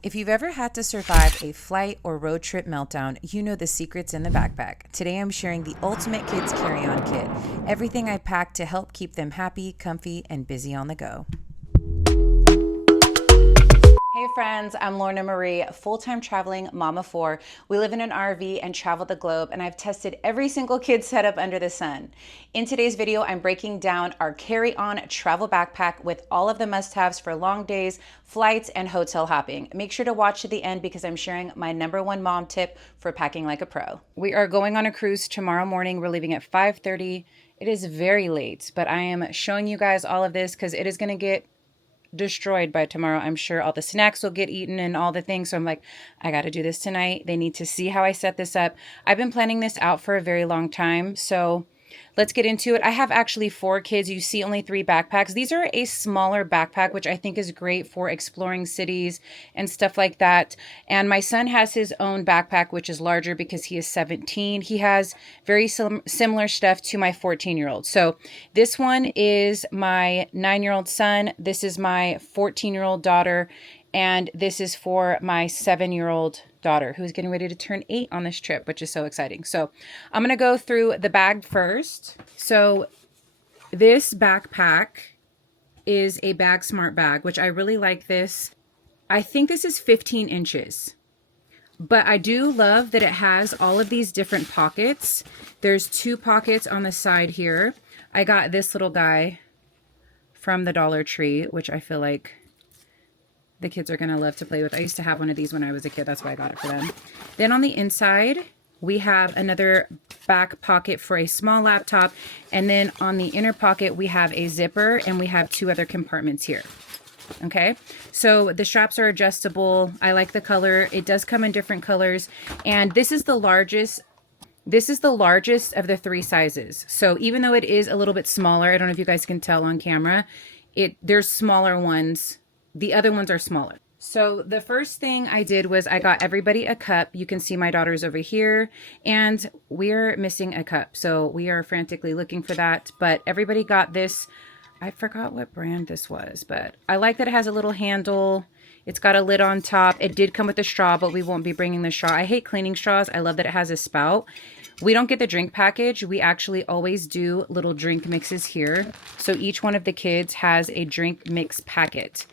If you've ever had to survive a flight or road trip meltdown, you know the secrets in the backpack. Today I'm sharing the ultimate kids carry-on kit, everything I packed to help keep them happy, comfy, and busy on the go. Hey friends, I'm Lorna Marie, full-time traveling mom of four. We live in an RV and travel the globe, and I've tested every single kid setup under the sun. In today's video, I'm breaking down our carry-on travel backpack with all of the must-haves for long days, flights, and hotel hopping. Make sure to watch to the end because I'm sharing my #1 mom tip for packing like a pro. We are going on a cruise tomorrow morning. We're leaving at 5:30. It is very late, but I am showing you guys all of this because it is going to get destroyed by tomorrow. I'm sure all the snacks will get eaten and all the things. So I'm like, I got to do this tonight. They need to see how I set this up. I've been planning this out for a very long time. So let's get into it. I have actually 4 kids. You see only 3 backpacks. These are a smaller backpack, which I think is great for exploring cities and stuff like that. And my son has his own backpack, which is larger because he is 17. He has very similar stuff to my 14-year-old. So this one is my 9-year-old son. This is my 14-year-old daughter. And this is for my 7-year-old daughter who's getting ready to turn 8 on this trip, which is so exciting. So I'm going to go through the bag first. So this backpack is a Bag Smart bag, which I really like this. I think this is 15 inches. But I do love that it has all of these different pockets. There's 2 pockets on the side here. I got this little guy from the Dollar Tree, which I feel like the kids are going to love to play with. I used to have one of these when I was a kid. That's why I got it for them. Then on the inside, we have another back pocket for a small laptop. And then on the inner pocket, we have a zipper and we have 2 other compartments here. Okay, so the straps are adjustable. I like the color. It does come in different colors. And this is the largest. This is the largest of the 3 sizes. So even though it is a little bit smaller, I don't know if you guys can tell on camera, there's smaller ones. The other ones are smaller. So the first thing I did was I got everybody a cup. You can see my daughter's over here and we're missing a cup. So we are frantically looking for that, but everybody got this. I forgot what brand this was, but I like that it has a little handle. It's got a lid on top. It did come with a straw, but we won't be bringing the straw. I hate cleaning straws. I love that it has a spout. We don't get the drink package. We actually always do little drink mixes here. So each one of the kids has a drink mix packet.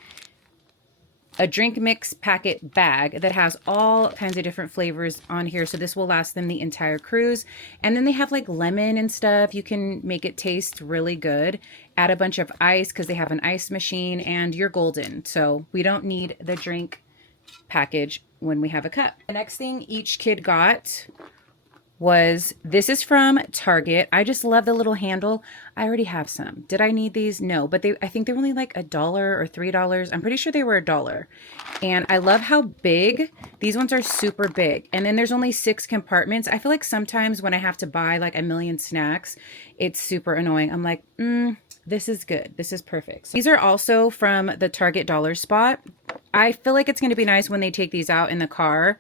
A drink mix packet bag that has all kinds of different flavors on here. So this will last them the entire cruise. And then they have like lemon and stuff. You can make it taste really good. Add a bunch of ice because they have an ice machine and you're golden. So we don't need the drink package when we have a cup. The next thing each kid got was, this is from Target. I just love the little handle. I already have some. Did I need these? No, but I think they're only like $1 or $3. I'm pretty sure they were $1. And I love how big, these ones are super big. And then there's only 6 compartments. I feel like sometimes when I have to buy like a million snacks, it's super annoying. I'm like, this is good. This is perfect. So these are also from the Target Dollar Spot. I feel like it's going to be nice when they take these out in the car.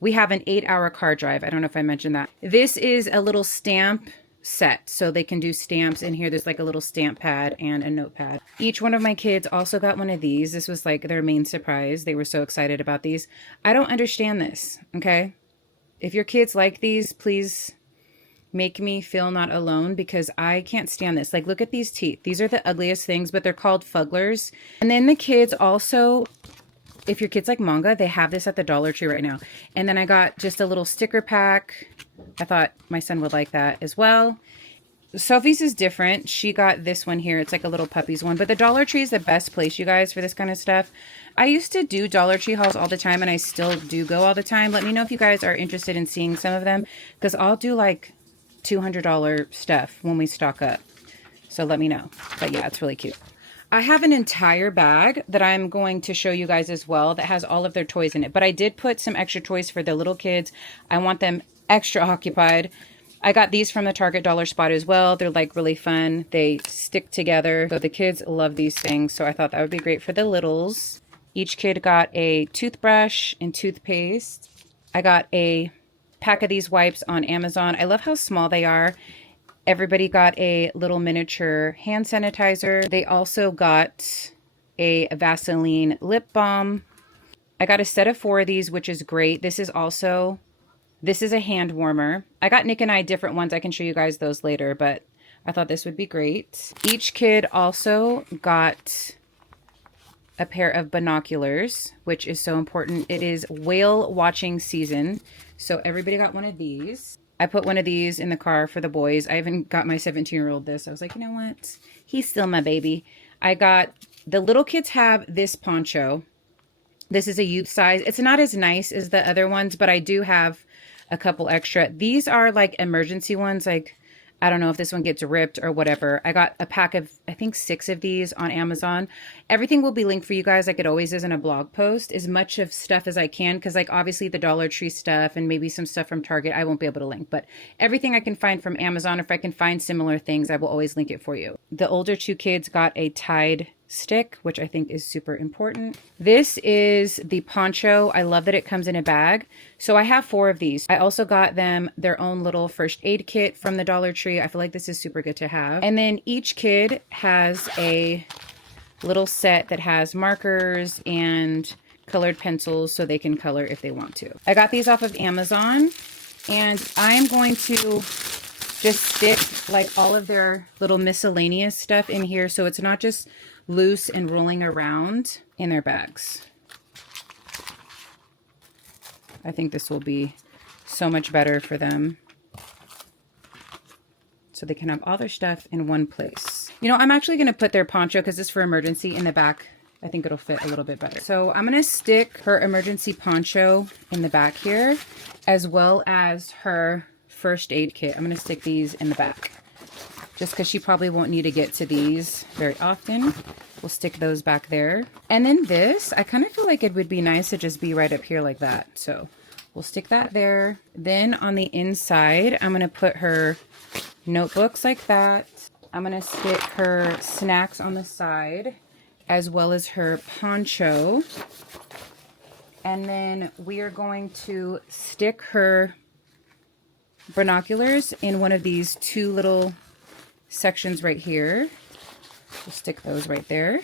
We have an 8-hour car drive. I don't know if I mentioned that. This is a little stamp set. So they can do stamps in here. There's like a little stamp pad and a notepad. Each one of my kids also got one of these. This was like their main surprise. They were so excited about these. I don't understand this. Okay. If your kids like these, please make me feel not alone because I can't stand this. Like, look at these teeth. These are the ugliest things, but they're called fugglers. And then the kids also, if your kids like manga, they have this at the Dollar Tree right now. And then I got just a little sticker pack. I thought my son would like that as well. Sophie's is different. She got this one here. It's like a little puppy's one. But the Dollar Tree is the best place, you guys, for this kind of stuff. I used to do Dollar Tree hauls all the time, and I still do go all the time. Let me know if you guys are interested in seeing some of them, because I'll do like $200 stuff when we stock up. So let me know. But yeah, it's really cute. I have an entire bag that I'm going to show you guys as well that has all of their toys in it. But I did put some extra toys for the little kids. I want them extra occupied. I got these from the Target Dollar Spot as well. They're like really fun. They stick together. So the kids love these things. So I thought that would be great for the littles. Each kid got a toothbrush and toothpaste. I got a pack of these wipes on Amazon. I love how small they are. Everybody got a little miniature hand sanitizer. They also got a Vaseline lip balm. I got a set of 4 of these, which is great. This is a hand warmer. I got Nick and I different ones. I can show you guys those later, but I thought this would be great. Each kid also got a pair of binoculars, which is so important. It is whale watching season, so everybody got one of these. I put one of these in the car for the boys. I even got my 17-year-old this. I was like, you know what? He's still my baby. The little kids have this poncho. This is a youth size. It's not as nice as the other ones, but I do have a couple extra. These are like emergency ones. Like, I don't know if this one gets ripped or whatever. I got a pack of, I think 6 of these on Amazon. Everything will be linked for you guys, like it always is in a blog post, as much of stuff as I can. Because like obviously the Dollar Tree stuff and maybe some stuff from Target, I won't be able to link. But everything I can find from Amazon, if I can find similar things, I will always link it for you. The older 2 kids got a Tide stick, which I think is super important. This is the poncho. I love that it comes in a bag. So I have 4 of these. I also got them their own little first aid kit from the Dollar Tree. I feel like this is super good to have. And then each kid has a little set that has markers and colored pencils so they can color if they want to. I got these off of Amazon, and I'm going to just stick like all of their little miscellaneous stuff in here so it's not just loose and rolling around in their bags. I think this will be so much better for them, so they can have all their stuff in one place. You know, I'm actually going to put their poncho, because it's for emergency, in the back. I think it'll fit a little bit better. So I'm going to stick her emergency poncho in the back here, as well as her first aid kit. I'm going to stick these in the back, just because she probably won't need to get to these very often. We'll stick those back there. And then this, I kind of feel like it would be nice to just be right up here like that. So we'll stick that there. Then on the inside, I'm going to put her notebooks like that. I'm going to stick her snacks on the side, as well as her poncho. And then we are going to stick her binoculars in one of these 2 little sections right here. We'll stick those right there.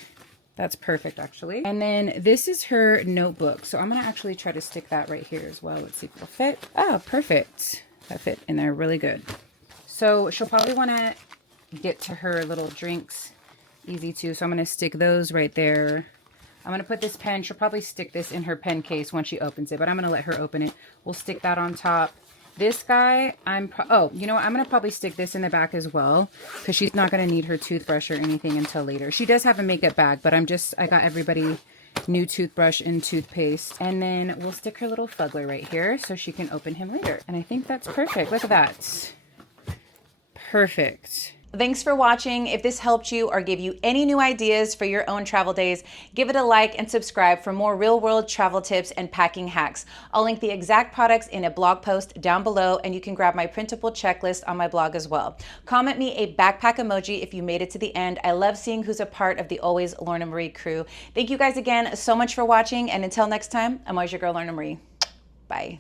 That's perfect, actually. And then this is her notebook. So I'm going to actually try to stick that right here as well. Let's see if it'll fit. Oh, perfect. That fit in there really good. So she'll probably want to get to her little drinks easy too. So I'm going to stick those right there. I'm going to put this pen. She'll probably stick this in her pen case when she opens it, but I'm going to let her open it. We'll stick that on top. This guy, you know what? I'm going to probably stick this in the back as well, because she's not going to need her toothbrush or anything until later. She does have a makeup bag, but I got everybody new toothbrush and toothpaste. And then we'll stick her little fuggler right here so she can open him later. And I think that's perfect. Look at that. Perfect. Thanks for watching. If this helped you or gave you any new ideas for your own travel days, give it a like and subscribe for more real-world travel tips and packing hacks. I'll link the exact products in a blog post down below, and you can grab my printable checklist on my blog as well. Comment me a backpack emoji if you made it to the end. I love seeing who's a part of the Always Lorna Marie crew. Thank you guys again so much for watching, and until next time, I'm always your girl, Lorna Marie. Bye.